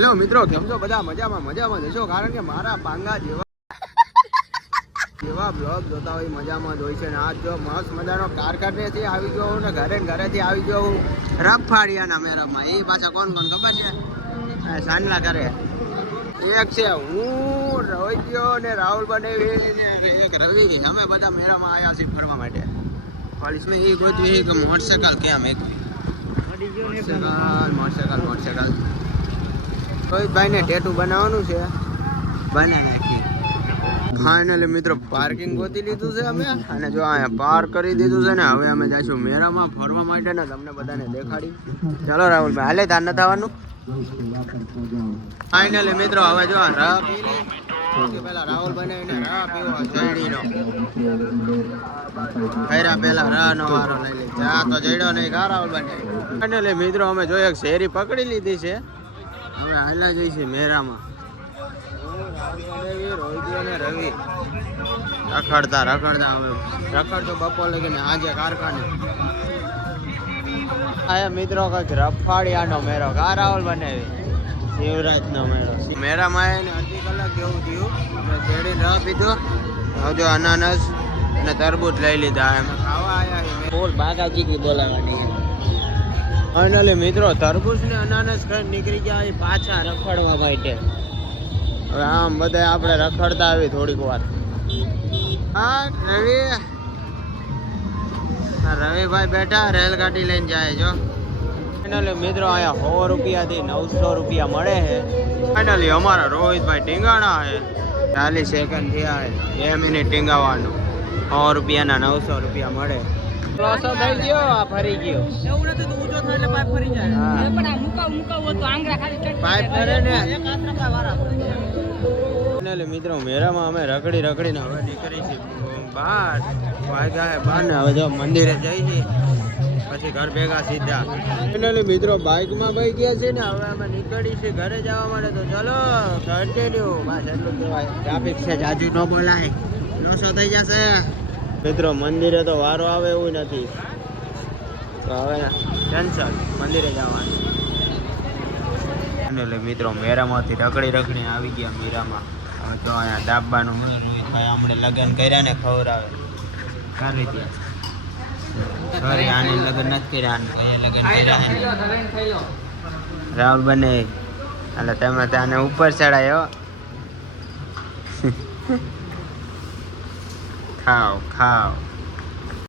Hello મિત્રો, કેમ છો? બધા મજામાં મજામાં. જશો, કારણ કે મારા પાંગા જેવા જેવા બ્લોગ જોતા હોય, મજામાં જ હોય છે. ને આજ જો મસ્ત મજાનો કારખાનેથી આવી ગયો ને ઘરે ઘરેથી આવી ગયો હું. રફાડિયાના મેળામાં એ પાછા કોણ કોણ ખબર છે? સાંડલા કરે એક છે હું રહી ગયો ને રાહુલ બનેવી એક રવિ અમે બધા મેળામાં આવ્યા છીએ ફરવા માટે. પોલીસને એ ગોતવી કે મોટરસાયકલ કેમ એક? Motorcycle motorcycle motorcycle. રોહિતભાઈને ટેટુ બનાવવાનું છે. બના નાખી ફાઇનલી મિત્રો પાર્કિંગ ગોતી લીધું છે અમે. અને જો અહીંયા પાર્ક કરી દીધું છે ને હવે અમે જઈશું મેળામાં ફરવા માટે ને તમને બધાને દેખાડી. ચાલો રાહુલભાઈ હાલે તાર નથી આવવાનું? ફાઇનલી મિત્રો હવે જો રહ પેલા. લી. સૌથી રાહુલ બનાવીને રહ પીવો જયડીનો ખૈરા પહેલા રહ નો વારો લઈ લે. ચા તો જયડો નહીં કા રાહુલ બનાવી ફાઇનલી મિત્રો અમે જો એક શેરી પકડી લીધી છે. હવે હાલા જઈશે મેરામાં. રવિ રખડતા રખડતા હવે. રખડતો બપોર લગીને આજે કારખાને. આયા મિત્રો કંઈક રફાડિયાનો મેળો. કા રાહુલ બનાવી? શિવરાજનો મેળો. મેળામાં આવીને અડધી કલાક જેવું થયું. શેરડીને રહ પીધો. હજુ અનાનસ અને તરબૂચ લઈ લીધા એમ. ખાવા આવ્યા બોલ બાગાજી બોલાવાની. ફાઇનલી મિત્રો તરબૂચ ને અનાનસ નીકળી ગયા એ પાછા રખડવા માટે. હવે આમ બધા આપણે રખડતા આવી થોડીક વાર. હા રવિ. રવિભાઈ બેઠા, રેલગાડી લઈને જાય જો ફાઇનલી મિત્રો, અહીંયા સો રૂપિયાથી નવસો રૂપિયા મળે છે. ફાઇનલી અમારા રોહિતભાઈ ટીંગાણા છે. ચાલીસ સેકન્ડ થયા છે. બે મિનિટ ટીંગાવાનું. સો રૂપિયાના નવસો રૂપિયા મળે. લોસો થઈ ગયો આ ફરી ગયો. એવું નથી તો ઊંચો થાય એટલે પાઇપ ફરી જાય. એ પણ આ મુકાવ મુકાવ હોય તો આંગળા ખાલી પાઇપ ફરે ને. એક રખા વારા પડી મિત્રો મેળામાં અમે રખડી રખડીને હવે નીકળી છીએ. બહાર વાગ્યા બાર ને હવે જો મંદિરે જઈ છીએ. પછી ઘર ભેગા સીધા. ફાઇનલી મિત્રો બાઇકમાં ભાઈ ગયા છે ને હવે અમે નીકળી છીએ ઘરે જવા માટે. તો ચલો કન્ટિન્યુ બસ એટલું કહેવાય. ટ્રાફિક છે જાજુ ન બોલાય. લોસો થઈ જશે. મિત્રો મંદિરે તો વારો આવે એવું નથી. તો હવે કેન્સલ મંદિરે જવાનું. એટલે મિત્રો મેરામાંથી રખડી રખડી આવી ગયા મીરામાં. હવે તો અહીંયા ડાબાનું હમણાં લગ્ન કર્યા ને ખબર આવે સારી રીતે? સોરી આને લગ્ન નથી કર્યા આને લગ્ન કર્યા છે રાહુલ બને. એટલે તમે ત્યાંને ઉપર ચડાયો. ข้าว ข้าว